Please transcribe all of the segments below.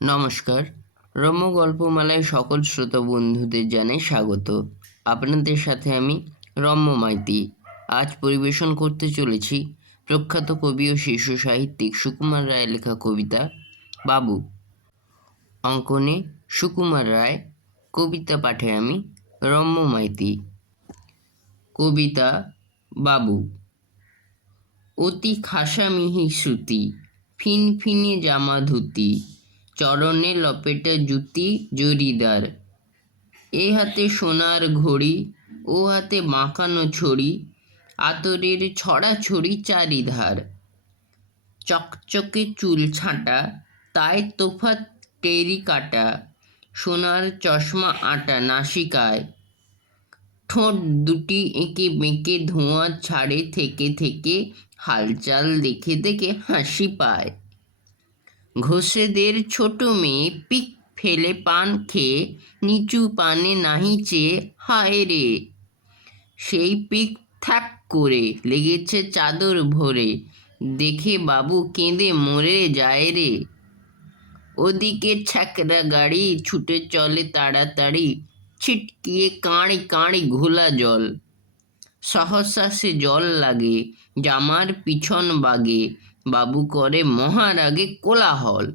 নমস্কার। রম্য গল্পমালায় সকল শ্রোতা বন্ধুদের জানাই স্বাগত। আপনাদের সাথে আমি রম্য মাইতি। আজ পরিবেশন করতে চলেছি প্রখ্যাত কবি ও শিশু সাহিত্যিক সুকুমার রায়ের লেখা কবিতা বাবু। অঙ্কনে সুকুমার রায়, কবিতা পাঠে আমি রম্য মাইতি। কবিতা বাবু। অতি খাসা মিহি সুতি, ফিনফিনে জামা ধুতি, চরণে লপেটা জুতি জরিদার, এ হাতে সোনার ঘড়ি, ও হাতে বাঁকানো ছড়ি, আতরের ছড়াছড়ি চারিধার, চকচকে চুল ছাঁটা, তাই তোফাত টেরি কাটা, সোনার চশমা আটা নাসিকায়, ঠোঁট দুটি এঁকে বেঁকে ধোঁয়া ছাড়ে থেকে থেকে, হালচাল দেখে দেখে হাসি পায়। ঘোষেদের ছোট মেয়ে পিক ফেলে পান খেয়ে নিচু পানে নাহি চেয়ে হায় রে, সেই পিক থ্যাক করে লেগেছে চাদর ভরে, দেখে বাবু কেঁদে মরে যায় রে। ওদিকে ছ্যাকরা গাড়ি ছুটে চলে তাড়াতাড়ি, ছিটকিয়ে কাঁড়ি কাঁড়ি ঘোলা জল, সহসা সে জল লাগে জামার পিছন বাগে, বাবু করে মহারাগে কোলাহল।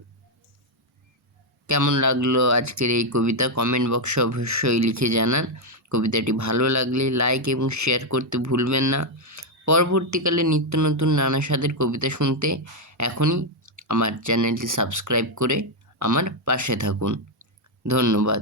কেমন লাগলো আজকের এই কবিতা কমেন্ট বক্সে অবশ্যই লিখে জানান। কবিতাটি ভালো লাগলে লাইক এবং শেয়ার করতে ভুলবেন না। পরবর্তীকালে নিত্য নতুন নানা স্বাদের কবিতা শুনতে এখনই আমার চ্যানেলটি সাবস্ক্রাইব করে আমার পাশে থাকুন। ধন্যবাদ।